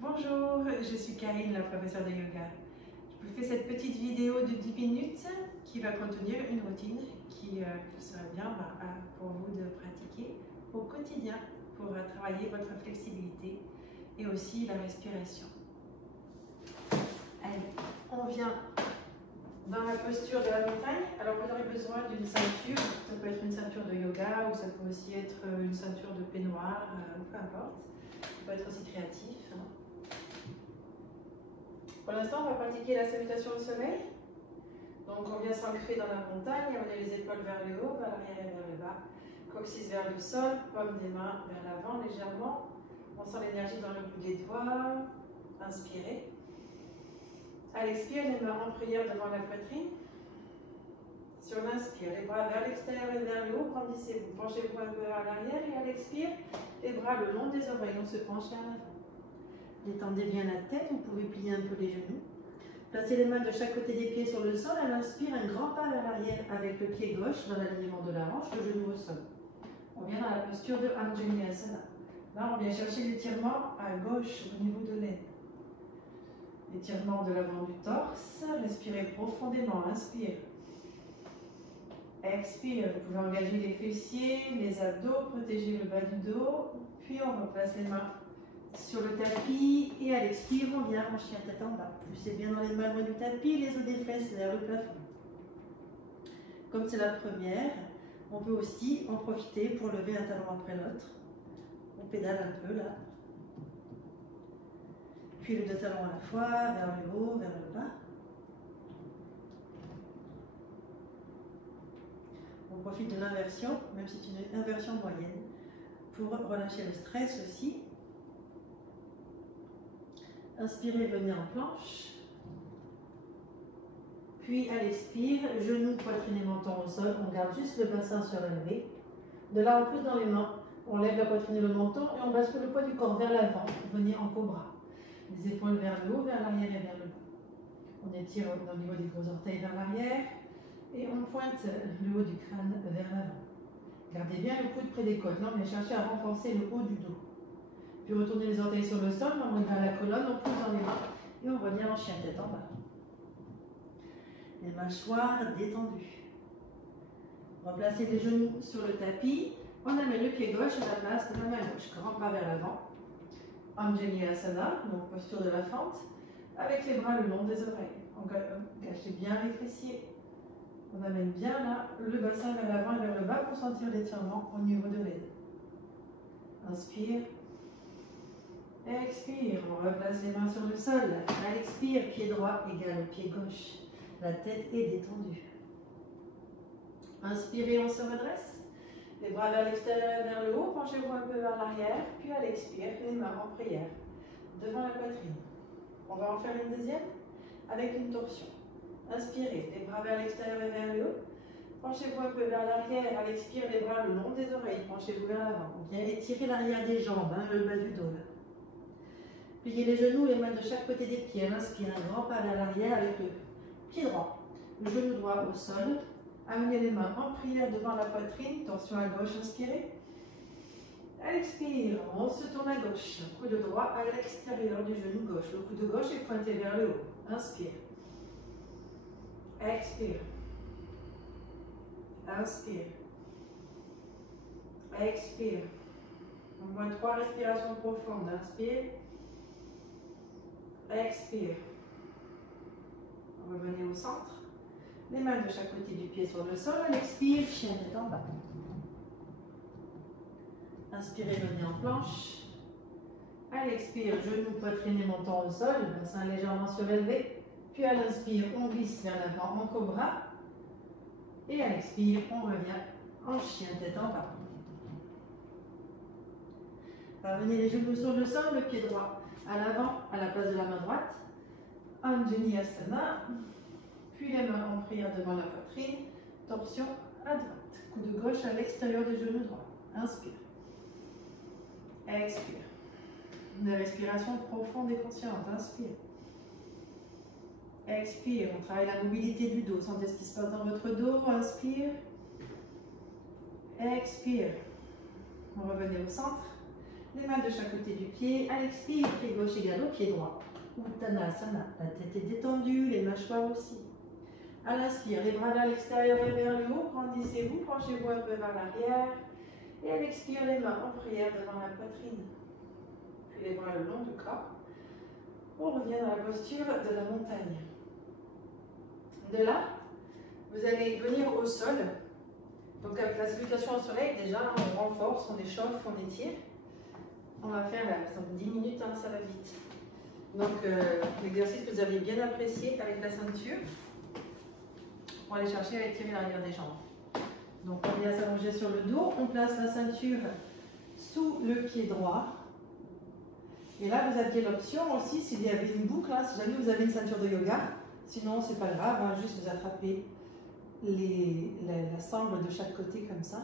Bonjour, je suis Karine, la professeure de yoga. Je vous fais cette petite vidéo de 10 minutes qui va contenir une routine qui serait bien pour vous de pratiquer au quotidien pour travailler votre flexibilité et aussi la respiration. Allez, on vient dans la posture de la montagne. Alors vous aurez besoin d'une ceinture, ça peut être une ceinture de yoga ou ça peut aussi être une ceinture de peignoir, peu importe. Ça peut être aussi créatif. Pour l'instant, on va pratiquer la salutation au soleil. Donc on vient s'ancrer dans la montagne, amener les épaules vers le haut, vers l'arrière et vers le bas. Coccyx vers le sol, paume des mains vers l'avant légèrement. On sent l'énergie dans le bout des doigts. Inspirez. À l'expire, les mains en prière devant la poitrine. Si on inspire, les bras vers l'extérieur et vers le haut, grandissez-vous. Penchez-vous un peu vers l'arrière et à l'expire, les bras le long des oreilles. On se penche vers l'avant. Détendez bien la tête, vous pouvez plier un peu les genoux. Placez les mains de chaque côté des pieds sur le sol. À l'inspire, un grand pas vers l'arrière avec le pied gauche dans l'alignement de la hanche, le genou au sol. On vient dans la posture de Anjaneyasana. Là, on vient chercher l'étirement à gauche au niveau de l'aine. L'étirement de l'avant du torse. Respirez profondément. Inspire. Expire. Vous pouvez engager les fessiers, les abdos, protéger le bas du dos. Puis on replace les mains sur le tapis et à l'expire, on vient en chien tête en bas. Poussez bien dans les marbre du tapis, les os des fesses vers le plafond. Comme c'est la première, on peut aussi en profiter pour lever un talon après l'autre. On pédale un peu là. Puis les deux talons à la fois, vers le haut, vers le bas. On profite de l'inversion, même si c'est une inversion moyenne, pour relâcher le stress aussi. Inspirez, venez en planche. Puis à l'expire, genoux, poitrine et menton au sol. On garde juste le bassin surélevé. De là, on pousse dans les mains. On lève la poitrine et le menton et on bascule le poids du corps vers l'avant. Venez en cobra. Les épaules vers le haut, vers l'arrière et vers le bas. On étire au niveau des gros orteils vers l'arrière et on pointe le haut du crâne vers l'avant. Gardez bien le coude près des côtes. Là, on vient chercher à renforcer le haut du dos. Puis retournez les orteils sur le sol, on regarde la colonne, on pousse dans les mains et on revient en chien tête en bas. Les mâchoires détendues. Replacez les genoux sur le tapis. On amène le pied gauche à la place de la main gauche. Grand pas vers l'avant. Anjaneyasana, donc posture de la fente, avec les bras le long des oreilles. On gâchez bien les fessiers. On amène bien là le bassin vers l'avant et vers le bas pour sentir l'étirement au niveau de l'aine. Inspire. Expire, on replace les mains sur le sol. À l'expire, pied droit égale au pied gauche. La tête est détendue. Inspirez, on se redresse. Les bras vers l'extérieur et vers le haut. Penchez-vous un peu vers l'arrière. Puis à l'expire, les mains en prière devant la poitrine. On va en faire une deuxième avec une torsion. Inspirez, les bras vers l'extérieur et vers le haut. Penchez-vous un peu vers l'arrière. À l'expire, les bras le long des oreilles. Penchez-vous vers l'avant. On vient étirer l'arrière des jambes, le bas du dos là. Pliez les genoux, les mains de chaque côté des pieds. Inspire, un grand pas vers l'arrière avec le pied droit. Le genou droit au sol. Amenez les mains en prière devant la poitrine. Torsion à gauche, inspirez. À l'expire, on se tourne à gauche. Coude droit à l'extérieur du genou gauche. Le coude gauche est pointé vers le haut. Inspire. Expire. Inspire. Expire. Au moins 3 respirations profondes. Inspire. Expire. Revenez au centre. Les mains de chaque côté du pied sur le sol. À l'expire, chien tête en bas. Inspirez, venez en planche. À l'expire, genoux, poitrine et menton au sol. Le bassin légèrement surélevé. Puis à l'inspire, on glisse vers l'avant en cobra. Et à l'expire, on revient en chien tête en bas. Ramenez les genoux sur le sol, le pied droit à l'avant, à la place de la main droite. Anjaneyasana. Puis les mains en prière devant la poitrine. Torsion à droite. Coude gauche à l'extérieur du genou droit. Inspire. Expire. Une respiration profonde et consciente. Inspire. Expire. On travaille la mobilité du dos. Sentez ce qui se passe dans votre dos. Inspire. Expire. On revenait au centre. Les mains de chaque côté du pied. À l'expire, pied gauche égal au pied droit. Uttanasana. La tête est détendue, les mâchoires aussi. À l'inspire, les bras vers l'extérieur et vers le haut. Grandissez-vous, penchez-vous un peu vers l'arrière. Et à l'expire, les mains en prière devant la poitrine. Puis les bras le long du corps. On revient dans la posture de la montagne. De là, vous allez venir au sol. Donc avec la salutation au soleil, déjà, on renforce, on échauffe, on étire. On va faire là, 10 minutes, hein, ça va vite. Donc l'exercice que vous aviez bien apprécié avec la ceinture. On va aller chercher à étirer l'arrière des jambes. Donc on vient s'allonger sur le dos, on place la ceinture sous le pied droit. Et là vous aviez l'option aussi, s'il y avait une boucle, hein, si jamais vous avez une ceinture de yoga, sinon c'est pas grave, hein, juste vous attrapez la sangle de chaque côté comme ça.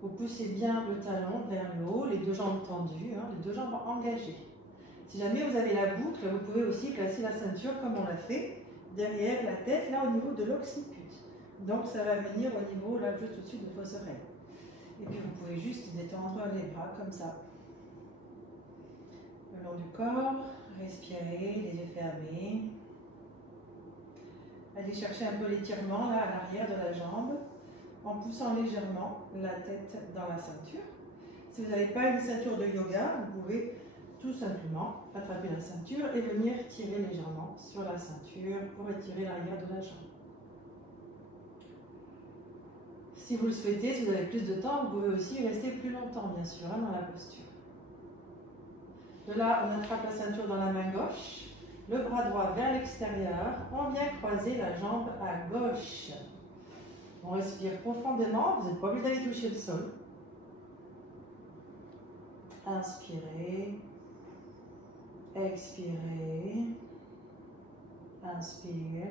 Vous poussez bien le talon vers le haut, les deux jambes tendues, hein, les deux jambes engagées. Si jamais vous avez la boucle, vous pouvez aussi placer la ceinture comme on l'a fait, derrière la tête, là au niveau de l'occiput. Donc ça va venir au niveau, là juste au-dessus de vos oreilles. Et puis vous pouvez juste détendre les bras comme ça. Le long du corps, respirez, les yeux fermés. Allez chercher un peu l'étirement là à l'arrière de la jambe, en poussant légèrement la tête dans la ceinture. Si vous n'avez pas une ceinture de yoga, vous pouvez tout simplement attraper la ceinture et venir tirer légèrement sur la ceinture pour étirer l'arrière de la jambe. Si vous le souhaitez, si vous avez plus de temps, vous pouvez aussi rester plus longtemps, bien sûr, hein, dans la posture. De là, on attrape la ceinture dans la main gauche, le bras droit vers l'extérieur, on vient croiser la jambe à gauche. On respire profondément, vous n'êtes pas obligé d'aller toucher le sol. Inspirez, expirez, inspire,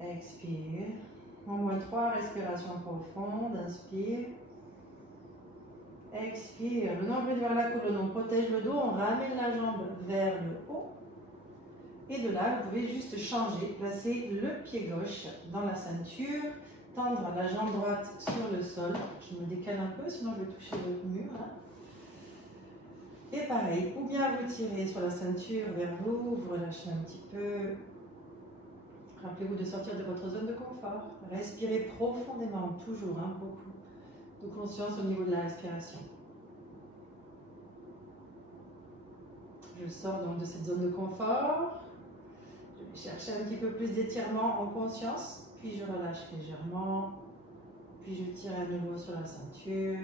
expire. En moins 3, respiration profonde, inspire, expire. Le nombril vers la colonne, on protège le dos, on ramène la jambe vers le haut. Et de là, vous pouvez juste changer, placer le pied gauche dans la ceinture, tendre la jambe droite sur le sol. Je me décale un peu, sinon je vais toucher le mur. Hein. Et pareil, ou bien vous tirez sur la ceinture vers vous, vous relâchez un petit peu. Rappelez-vous de sortir de votre zone de confort. Respirez profondément, toujours, hein, beaucoup de conscience au niveau de la respiration. Je sors donc de cette zone de confort. Je vais chercher un petit peu plus d'étirement en conscience. Puis je relâche légèrement. Puis je tire à nouveau sur la ceinture.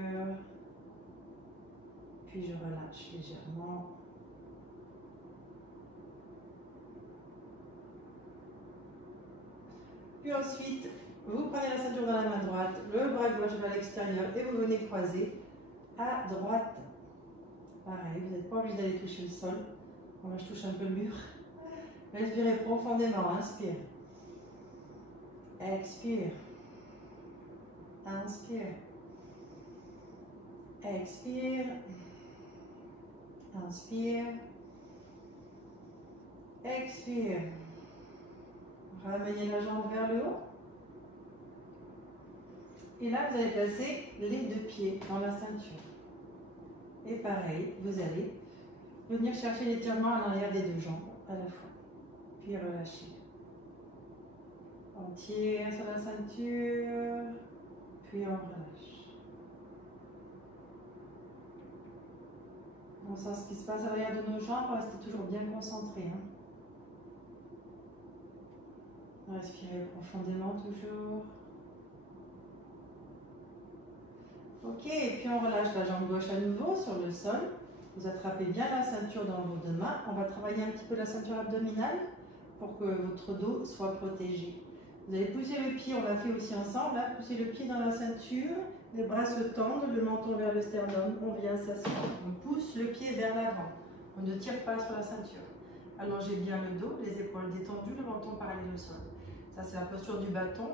Puis je relâche légèrement. Puis ensuite, vous prenez la ceinture dans la main droite, le bras gauche vers l'extérieur et vous venez croiser à droite. Pareil, vous n'êtes pas obligé d'aller toucher le sol. Moi, je touche un peu le mur. Respirez profondément, inspire. Expire. Inspire. Expire. Inspire. Expire. Ramenez la jambe vers le haut. Et là, vous allez placer les deux pieds dans la ceinture. Et pareil, vous allez venir chercher l'étirement à l'arrière des deux jambes à la fois. Puis relâcher. On tire sur la ceinture, puis on relâche. On sent ce qui se passe à l'arrière de nos jambes, restez toujours bien concentrés. Hein. Respirez profondément toujours. Ok, et puis on relâche la jambe gauche à nouveau sur le sol. Vous attrapez bien la ceinture dans vos deux mains. On va travailler un petit peu la ceinture abdominale pour que votre dos soit protégé. Vous allez pousser le pied, on l'a fait aussi ensemble, hein, pousser le pied dans la ceinture, les bras se tendent, le menton vers le sternum, on vient s'asseoir. On pousse le pied vers l'avant, on ne tire pas sur la ceinture. Allongez bien le dos, les épaules détendues, le menton parallèle au sol. Ça c'est la posture du bâton,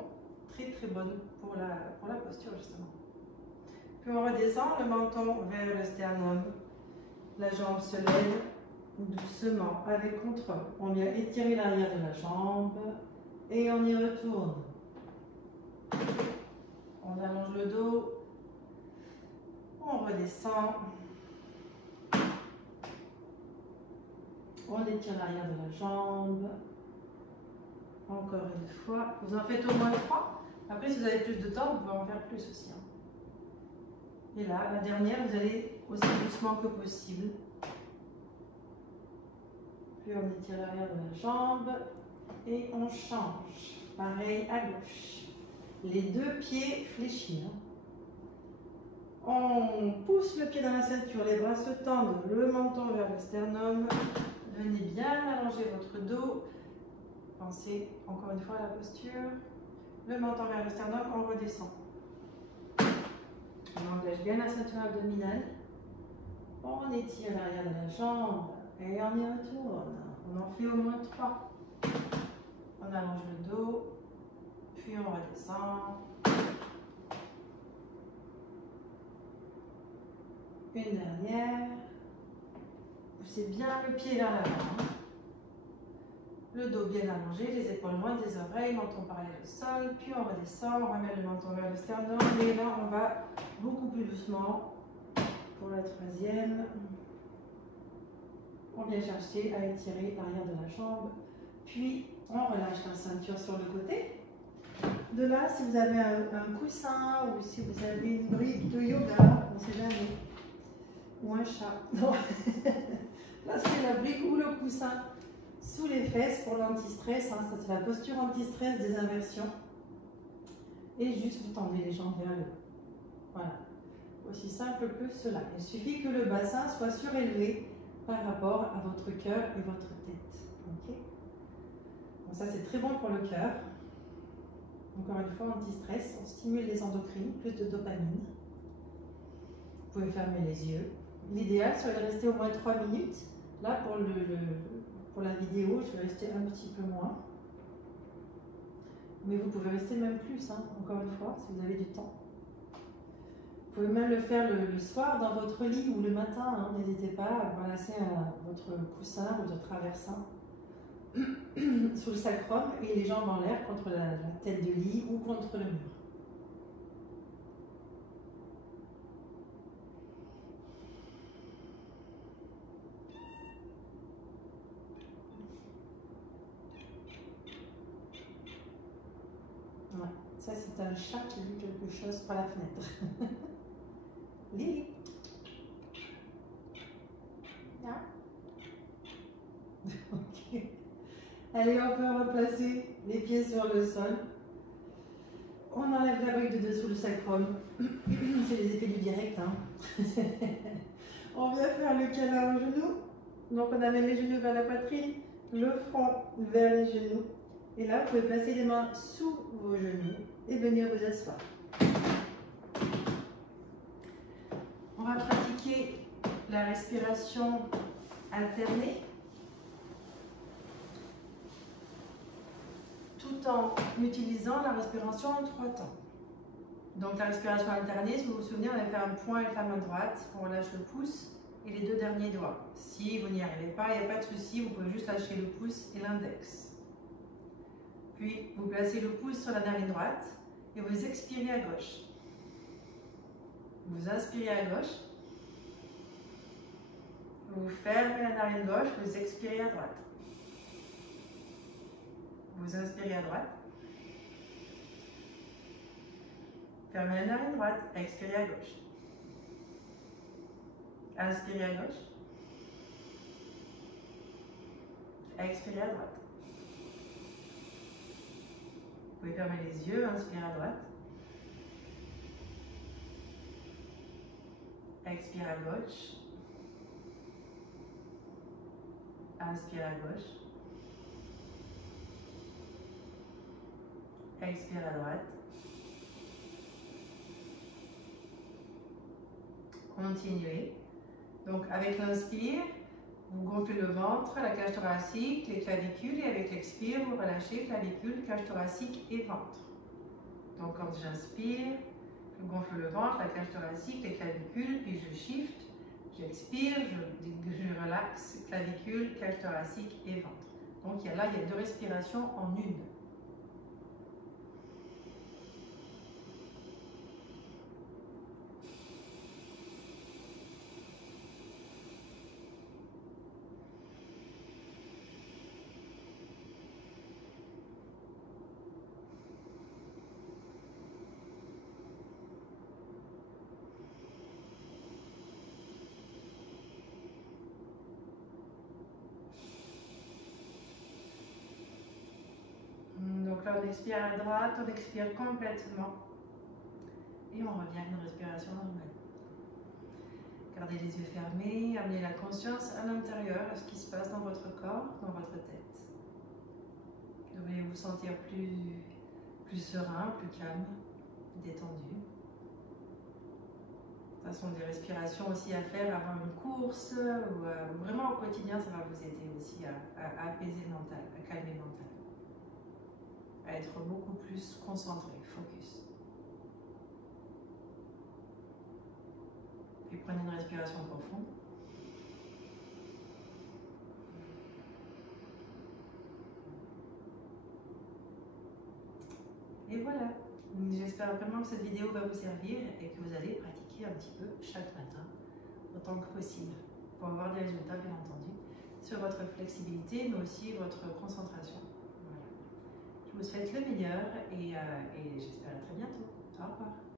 très très bonne pour la posture justement. Puis on redescend, le menton vers le sternum, la jambe se lève doucement, avec contrôle. On vient étirer l'arrière de la jambe et on y retourne. On allonge le dos, On redescend. On étire l'arrière de la jambe. Encore une fois. Vous en faites au moins 3. Après, si vous avez plus de temps, vous pouvez en faire plus aussi. Et là, la dernière, vous allez aussi doucement que possible. Puis on étire l'arrière de la jambe. Et on change. Pareil à gauche. Les deux pieds fléchis. On pousse le pied dans la ceinture, les bras se tendent, le menton vers le sternum. Venez bien allonger votre dos. Pensez encore une fois à la posture. Le menton vers le sternum, on redescend. On engage bien la ceinture abdominale. On étire l'arrière de la jambe et on y retourne. On en fait au moins 3. On allonge le dos, puis on redescend. Une dernière. Poussez bien le pied vers l'avant. Le dos bien allongé, les épaules loin des oreilles, menton parallèle au sol. Puis on redescend, on ramène le menton vers le sternum. Et là, on va beaucoup plus doucement pour la troisième. On vient chercher à étirer l'arrière de la jambe. Puis on relâche la ceinture sur le côté. De là, si vous avez un coussin ou si vous avez une brique de yoga, on ne sait jamais. Ou un chat. Non. Placez la brique ou le coussin sous les fesses pour l'anti-stress. Hein. Ça, c'est la posture anti-stress des inversions. Et juste vous tendez les jambes vers le haut. Voilà. Aussi simple que cela. Il suffit que le bassin soit surélevé par rapport à votre cœur et votre tête. Okay. Donc ça, c'est très bon pour le cœur. Encore une fois, anti-stress. On stimule les endocrines, plus de dopamine. Vous pouvez fermer les yeux. L'idéal serait de rester au moins 3 minutes. Là, pour la vidéo, je vais rester un petit peu moins. Mais vous pouvez rester même plus, hein, encore une fois, si vous avez du temps. Vous pouvez même le faire le soir dans votre lit ou le matin. Hein, n'hésitez pas à placer votre coussin ou votre traversin sous le sacrum et les jambes en l'air contre la tête de lit ou contre le mur. Ouais, ça c'est un chat qui dit quelque chose par la fenêtre. Lily. Ah. Ok. Allez, on peut replacer les pieds sur le sol. On enlève la brique de dessous le sacrum. C'est les effets du direct. Hein. On vient faire le câlin aux genoux. Donc on amène les genoux vers la poitrine, le front vers les genoux. Et là, vous pouvez placer les mains sous vos genoux et venir vous asseoir. On va pratiquer la respiration alternée tout en utilisant la respiration en 3 temps. Donc la respiration alternée, si vous vous souvenez, on a fait un point avec la main droite, on relâche le pouce et les 2 derniers doigts. Si vous n'y arrivez pas, il n'y a pas de souci, vous pouvez juste lâcher le pouce et l'index. Puis vous placez le pouce sur la narine droite et vous expirez à gauche. Vous inspirez à gauche. Vous fermez la narine gauche, vous expirez à droite. Vous inspirez à droite. Fermez la narine droite, expirez à gauche. Inspirez à gauche. Expirez à droite. Vous pouvez fermer les yeux, inspirez à droite. Expire à gauche. Inspire à gauche. Expire à droite. Continuez. Donc avec l'inspire, vous gonflez le ventre, la cage thoracique, les clavicules et avec l'expire, vous relâchez clavicule, cage thoracique et ventre. Donc quand j'inspire, je gonfle le ventre, la cage thoracique, les clavicules, puis je shift, j'expire, je relaxe clavicule, cage thoracique et ventre. Donc là, il y a 2 respirations en une. on expire à droite, on expire complètement. Et on revient à une respiration normale. Gardez les yeux fermés, amenez la conscience à l'intérieur, à ce qui se passe dans votre corps, dans votre tête. Vous devriez vous sentir plus serein, plus calme, détendu. Ce sont des respirations aussi à faire avant une course ou vraiment au quotidien, ça va vous aider aussi à apaiser le mental, à calmer le mental, à être beaucoup plus concentré, focus. Puis prenez une respiration profonde. Et voilà. J'espère vraiment que cette vidéo va vous servir et que vous allez pratiquer un petit peu chaque matin, autant que possible, pour avoir des résultats, bien entendu, sur votre flexibilité, mais aussi votre concentration. Voilà. Je vous souhaite le meilleur et j'espère à très bientôt. Au revoir.